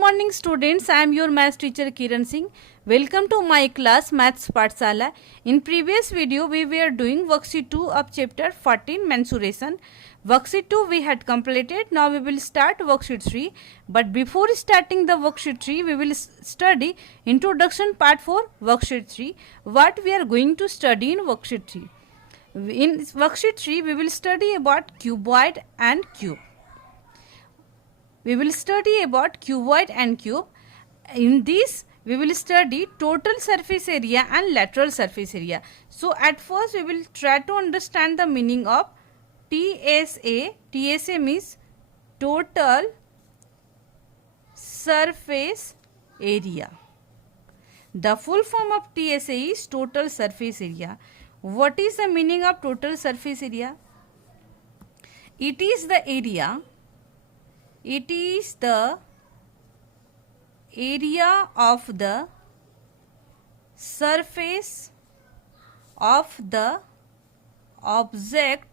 morning students, I am your maths teacher Kiran Singh. Welcome to my class Maths Pathshala. In previous video we were doing worksheet 2 of chapter 14 mensuration. Worksheet 2 we had completed. Now we will start worksheet 3. But before starting the worksheet 3 we will study introduction part 4 worksheet 3. What we are going to study in worksheet 3. In worksheet 3 we will study about cuboid and cube. We will study about cuboid and cube. In this, we will study total surface area and lateral surface area. So, at first, we will try to understand the meaning of TSA. TSA means total surface area. The full form of TSA is total surface area. What is the meaning of total surface area? It is the area of the surface of the object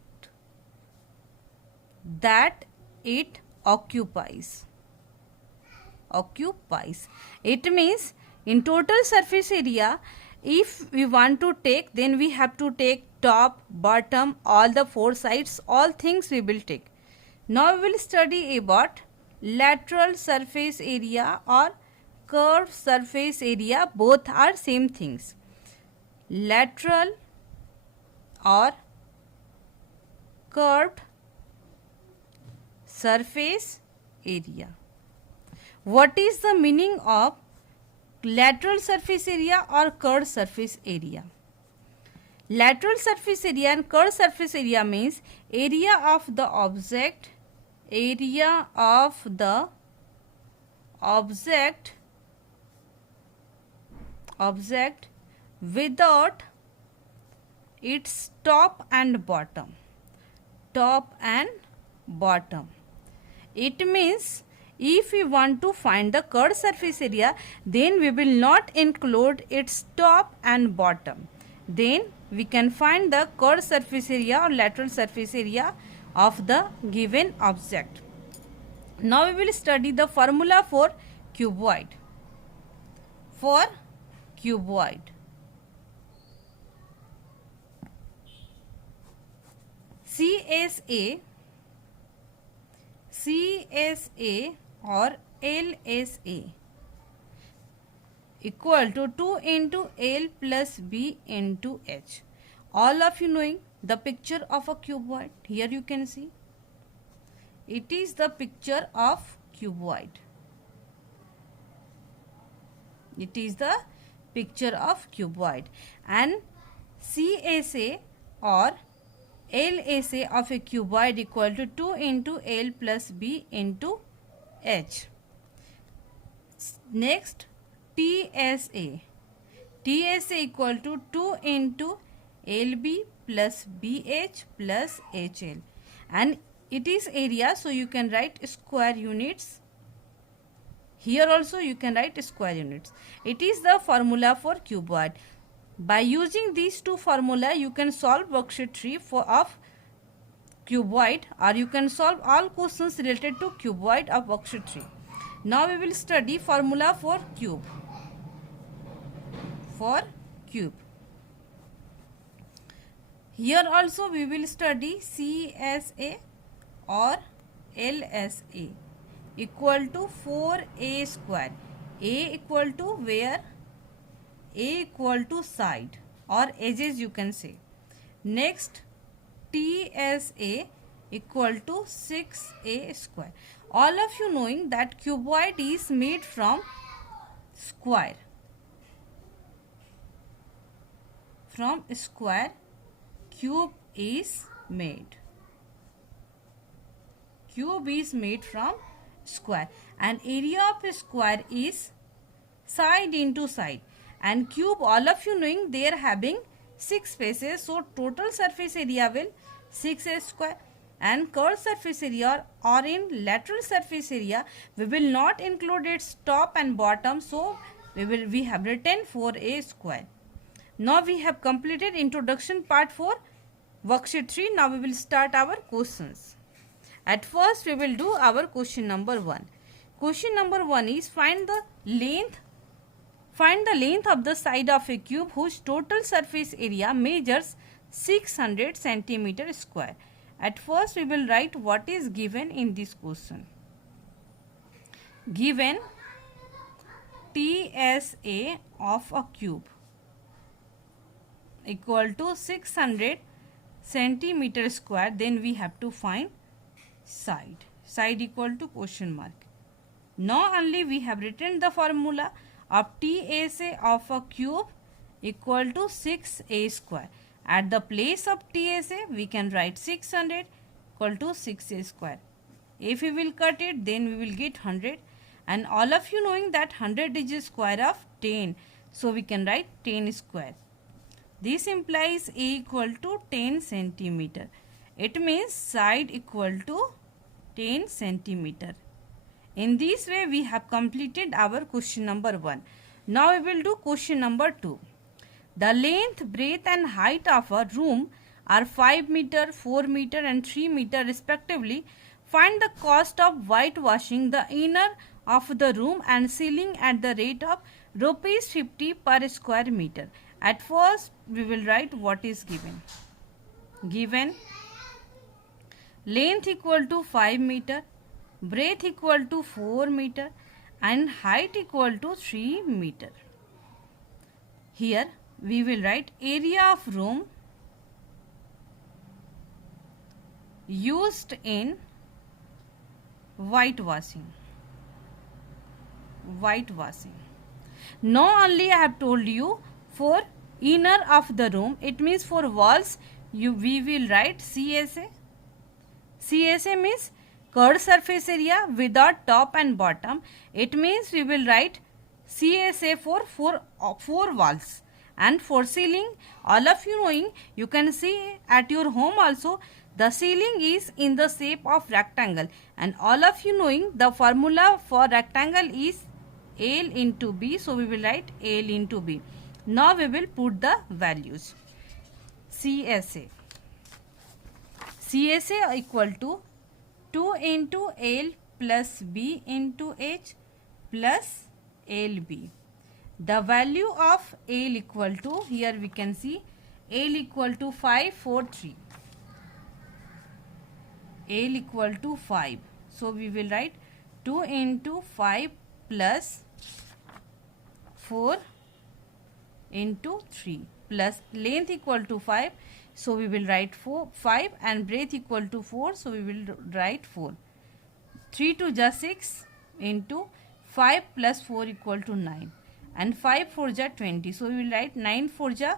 that it occupies. It means in total surface area, if we want to take, then we have to take top, bottom, all the four sides, all things we will take. Now we will study about lateral surface area or curved surface area. Both are same things. Lateral or curved surface area. What is the meaning of lateral surface area or curved surface area? Lateral surface area and curved surface area means area of the object without its top and bottom. It means if we want to find the curved surface area, then we will not include its top and bottom. Then we can find the curved surface area or lateral surface area of the given object. Now we will study the formula for cuboid. CSA or LSA equal to 2 into L plus B into H. All of you knowing the picture of a cuboid. Here you can see. It is the picture of cuboid. And CSA or LSA of a cuboid equal to 2 into L plus B into H. Next, TSA equal to 2 into LB plus BH plus HL, and it is area, so you can write square units. Here also you can write square units. It is the formula for cuboid. By using these two formula, you can solve worksheet 3 of cuboid, or you can solve all questions related to cuboid of worksheet 3. Now we will study formula for cube. Here also we will study CSA or LSA equal to 4A square. A equal to where? A equal to side or edges you can say. Next, TSA equal to 6A square. All of you knowing that cuboid is made from square. From square, cube is made. Cube is made from square, and area of a square is side into side, and cube, all of you knowing, they are having 6 faces, so total surface area will 6A square. And curved surface area or in lateral surface area, we will not include its top and bottom, so we have written 4A square. Now we have completed introduction part 4 worksheet 3. Now we will start our questions. At first we will do our question number 1. question number 1 is find the length of the side of a cube whose total surface area measures 600 centimeter square. At first we will write what is given in this question. Given TSA of a cube equal to 600 centimeter square, then we have to find side equal to question mark. Now only we have written the formula of TSA of a cube equal to 6a square. At the place of TSA we can write 600 equal to 6a square. If we will cut it, then we will get 100, and all of you knowing that 100 is a square of 10, so we can write 10 square. This implies A equal to 10 centimeter. It means side equal to 10 centimeter. In this way we have completed our question number 1. Now we will do question number 2. The length, breadth and height of a room are 5 meter, 4 meter and 3 meter respectively. Find the cost of whitewashing the inner of the room and ceiling at the rate of rupees 50 per square meter. At first we will write what is given. Given length equal to 5 meter, breadth equal to 4 meter and height equal to 3 meter. Here we will write area of room used in whitewashing. Now only I have told you for inner of the room, it means for walls we will write CSA. CSA means curved surface area without top and bottom. It means we will write CSA for four walls. And for ceiling, all of you knowing, you can see at your home also the ceiling is in the shape of rectangle, and all of you knowing the formula for rectangle is L into B, so we will write L into B. Now we will put the values. CSA equal to 2 into L plus B into H plus LB. The value of L equal to, here we can see L equal to 543. L equal to 5. So we will write 2 into 5 plus 4 into 3 plus length equal to 5. So we will write 5 and breadth equal to 4. So we will write 4. 3 to just 6 into 5 plus 4 equal to 9. And 5 4 ja 20. So we will write 9 4 ja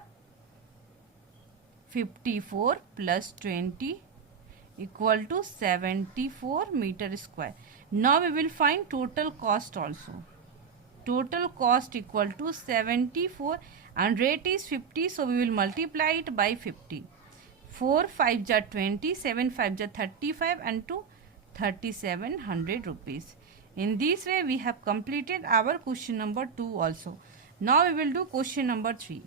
54 plus 20 equal to 74 meter square. Now we will find total cost also. Total cost equal to 74 and rate is 50, so we will multiply it by 50. 4 5 ja 20, 7 5 ja 35 and to 3700 rupees. In this way we have completed our question number 2 also. Now we will do question number 3.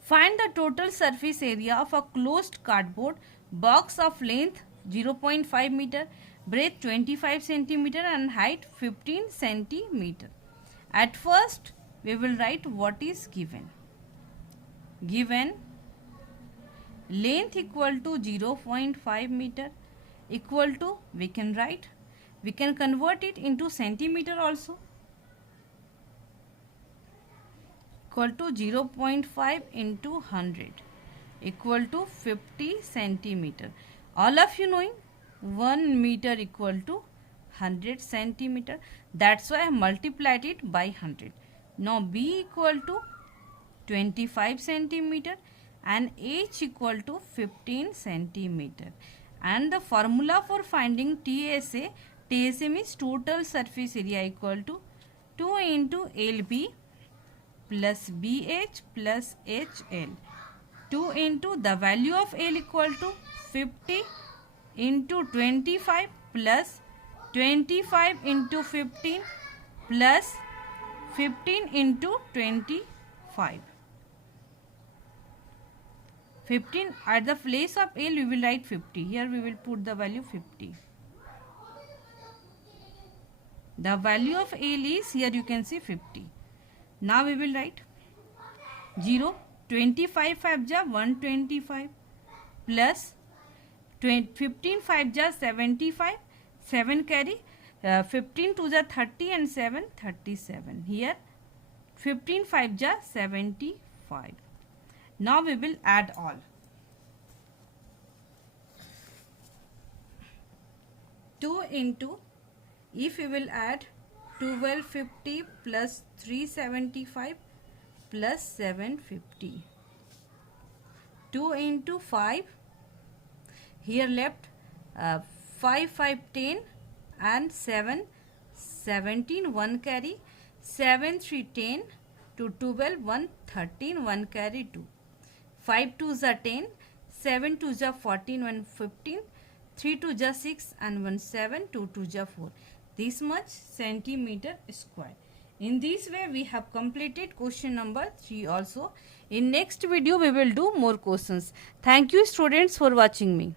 Find the total surface area of a closed cardboard box of length 0.5 meter, breadth 25 centimeter and height 15 centimeter. At first we will write what is given. Given length equal to 0.5 meter equal to, we can convert it into centimeter also, equal to 0.5 into 100 equal to 50 centimeter. All of you knowing 1 meter equal to 100 centimeter. That's why I multiplied it by 100. Now B equal to 25 centimeter and H equal to 15 centimeter. And the formula for finding TSA means total surface area equal to 2 into LB plus BH plus HL. 2 into the value of L equal to 50 into 25 plus 25 into 15 plus 15 into 25. 15 at the place of L we will write 50. Here we will put the value 50. The value of L is, here you can see 50. Now we will write 0, 25 5 ja 125 plus 15 5 ja 75, 7 carry, 15 2 ja 30 and 7 37. Here 15 5 ja 75. Now we will add all. 2 into, if we will add 1250 plus 375 plus 750. 2 into 5, here left 5 5 10 and 7 17, 1 carry, 7 3 10 to 12 1 13, 1 carry 2, 5 2s are 10, 7 2s are 14, 1 15, 3 2s are 6 and 1 7, 2 2s are 4. This much centimeter square. In this way we have completed question number 3 also. In next video we will do more questions. Thank you students for watching me.